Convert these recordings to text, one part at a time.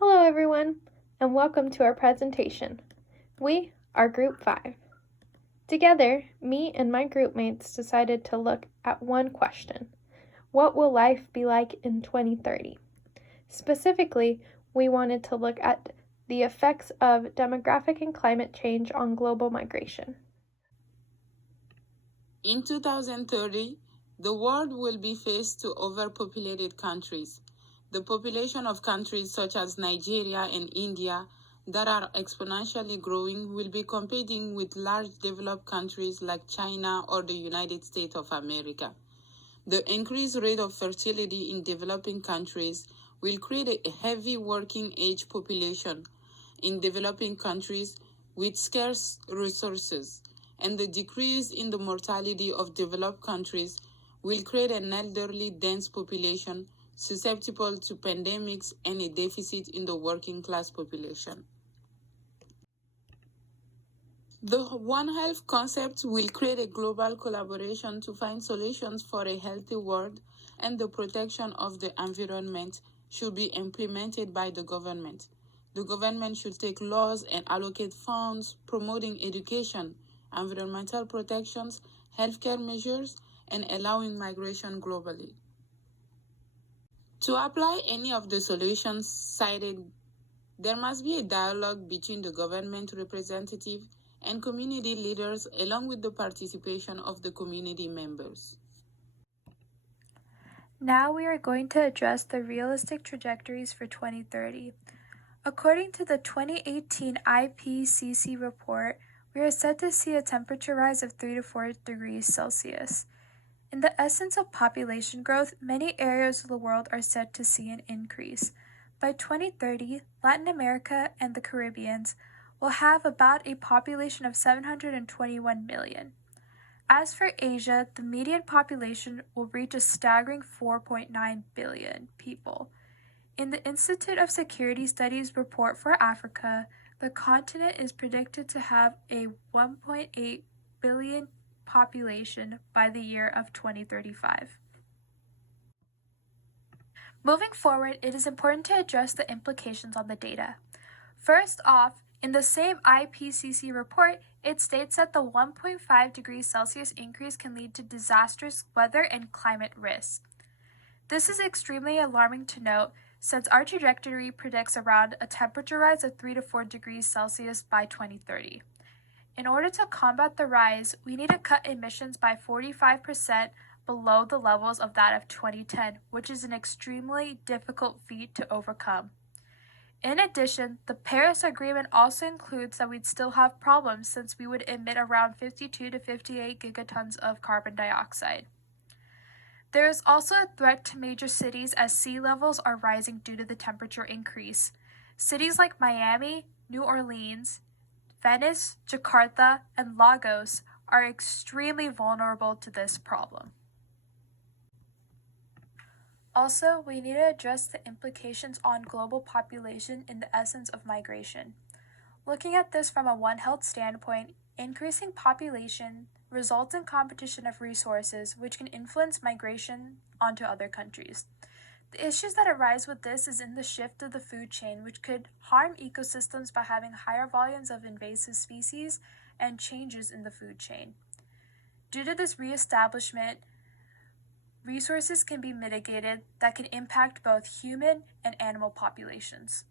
Hello everyone, and welcome to our presentation. We are Group 5. Together, me and my group mates decided to look at one question. What will life be like in 2030? Specifically, we wanted to look at the effects of demographic and climate change on global migration. In 2030, the world will be faced to overpopulated countries. The population of countries such as Nigeria and India that are exponentially growing will be competing with large developed countries like China or the United States of America. The increased rate of fertility in developing countries will create a heavy working age population in developing countries with scarce resources, and the decrease in the mortality of developed countries will create an elderly dense population susceptible to pandemics and a deficit in the working class population. The One Health concept will create a global collaboration to find solutions for a healthy world, and the protection of the environment should be implemented by the government. The government should take laws and allocate funds promoting education, environmental protections, healthcare measures, and allowing migration globally. To apply any of the solutions cited, there must be a dialogue between the government representative and community leaders, along with the participation of the community members. Now we are going to address the realistic trajectories for 2030. According to the 2018 IPCC report, we are set to see a temperature rise of 3 to 4 degrees Celsius. In the essence of population growth, many areas of the world are set to see an increase. By 2030, Latin America and the Caribbean will have about a population of 721 million. As for Asia, the median population will reach a staggering 4.9 billion people. In the Institute of Security Studies report for Africa, the continent is predicted to have a 1.8 billion population by the year of 2035. Moving forward, it is important to address the implications on the data. First off, in the same IPCC report, it states that the 1.5 degrees Celsius increase can lead to disastrous weather and climate risks. This is extremely alarming to note, since our trajectory predicts around a temperature rise of 3 to 4 degrees Celsius by 2030. In order to combat the rise, we need to cut emissions by 45% below the levels of that of 2010, which is an extremely difficult feat to overcome. In addition, the Paris Agreement also includes that we'd still have problems since we would emit around 52 to 58 gigatons of carbon dioxide. There is also a threat to major cities as sea levels are rising due to the temperature increase. Cities like Miami, New Orleans, Venice, Jakarta, and Lagos are extremely vulnerable to this problem. Also, we need to address the implications on global population in the essence of migration. Looking at this from a One Health standpoint, increasing population results in competition of resources, which can influence migration onto other countries. The issues that arise with this is in the shift of the food chain, which could harm ecosystems by having higher volumes of invasive species and changes in the food chain. Due to this reestablishment, resources can be mitigated that can impact both human and animal populations.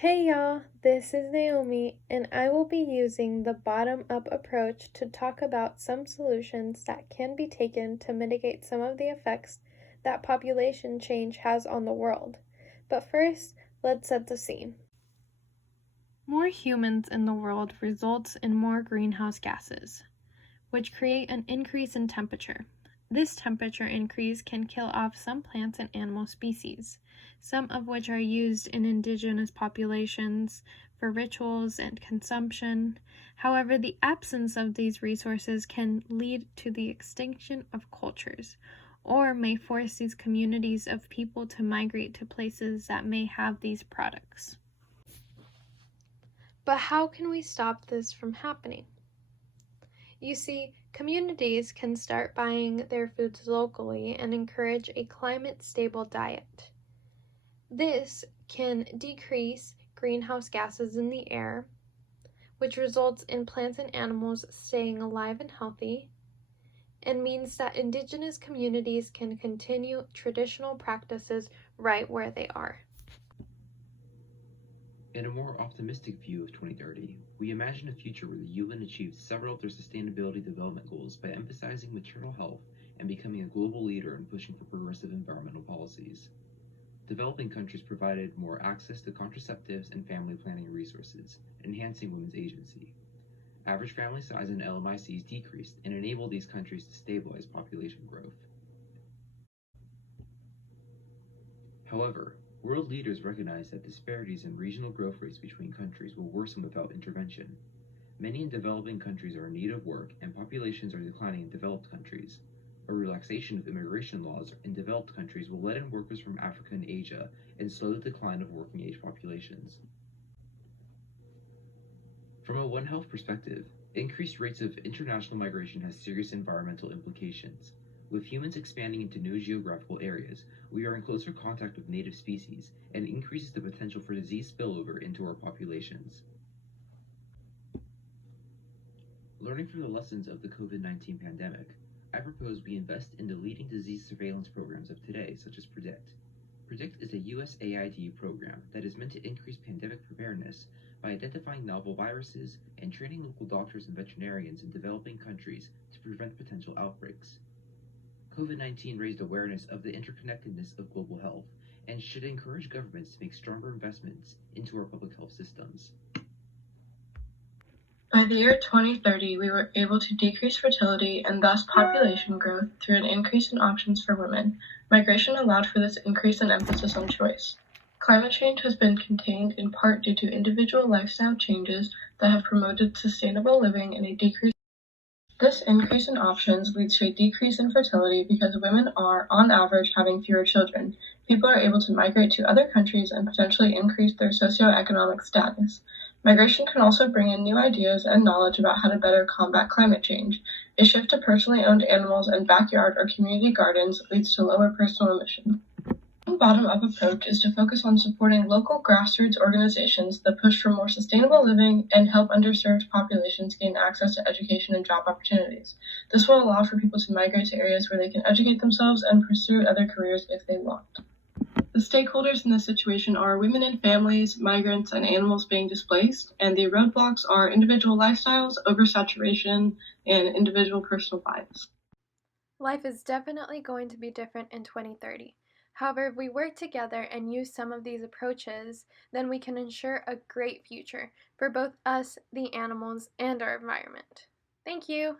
Hey y'all, this is Naomi, and I will be using the bottom-up approach to talk about some solutions that can be taken to mitigate some of the effects that population change has on the world. But first, let's set the scene. More humans in the world results in more greenhouse gases, which create an increase in temperature. This temperature increase can kill off some plants and animal species, some of which are used in indigenous populations for rituals and consumption. However, the absence of these resources can lead to the extinction of cultures, or may force these communities of people to migrate to places that may have these products. But how can we stop this from happening? You see, communities can start buying their foods locally and encourage a climate-stable diet. This can decrease greenhouse gases in the air, which results in plants and animals staying alive and healthy, and means that indigenous communities can continue traditional practices right where they are. In a more optimistic view of 2030, we imagine a future where the UN achieves several of their Sustainability Development Goals by emphasizing maternal health and becoming a global leader in pushing for progressive environmental policies. Developing countries provided more access to contraceptives and family planning resources, enhancing women's agency. Average family size and LMICs decreased and enabled these countries to stabilize population growth. However, world leaders recognize that disparities in regional growth rates between countries will worsen without intervention. Many in developing countries are in need of work, and populations are declining in developed countries. A relaxation of immigration laws in developed countries will let in workers from Africa and Asia and slow the decline of working age populations. From a One Health perspective, increased rates of international migration has serious environmental implications. With humans expanding into new geographical areas, we are in closer contact with native species and increases the potential for disease spillover into our populations. Learning from the lessons of the COVID-19 pandemic, I propose we invest in the leading disease surveillance programs of today, such as PREDICT. PREDICT is a USAID program that is meant to increase pandemic preparedness by identifying novel viruses and training local doctors and veterinarians in developing countries to prevent potential outbreaks. COVID-19 raised awareness of the interconnectedness of global health and should encourage governments to make stronger investments into our public health systems. By the year 2030, we were able to decrease fertility and thus population growth through an increase in options for women. Migration allowed for this increase in emphasis on choice. Climate change has been contained in part due to individual lifestyle changes that have promoted sustainable living and a decrease. This increase in options leads to a decrease in fertility because women are, on average, having fewer children. People are able to migrate to other countries and potentially increase their socioeconomic status. Migration can also bring in new ideas and knowledge about how to better combat climate change. A shift to personally owned animals and backyard or community gardens leads to lower personal emissions. One bottom-up approach is to focus on supporting local grassroots organizations that push for more sustainable living and help underserved populations gain access to education and job opportunities. This will allow for people to migrate to areas where they can educate themselves and pursue other careers if they want. The stakeholders in this situation are women and families, migrants, and animals being displaced, and the roadblocks are individual lifestyles, oversaturation, and individual personal bias. Life is definitely going to be different in 2030. However, if we work together and use some of these approaches, then we can ensure a great future for both us, the animals, and our environment. Thank you!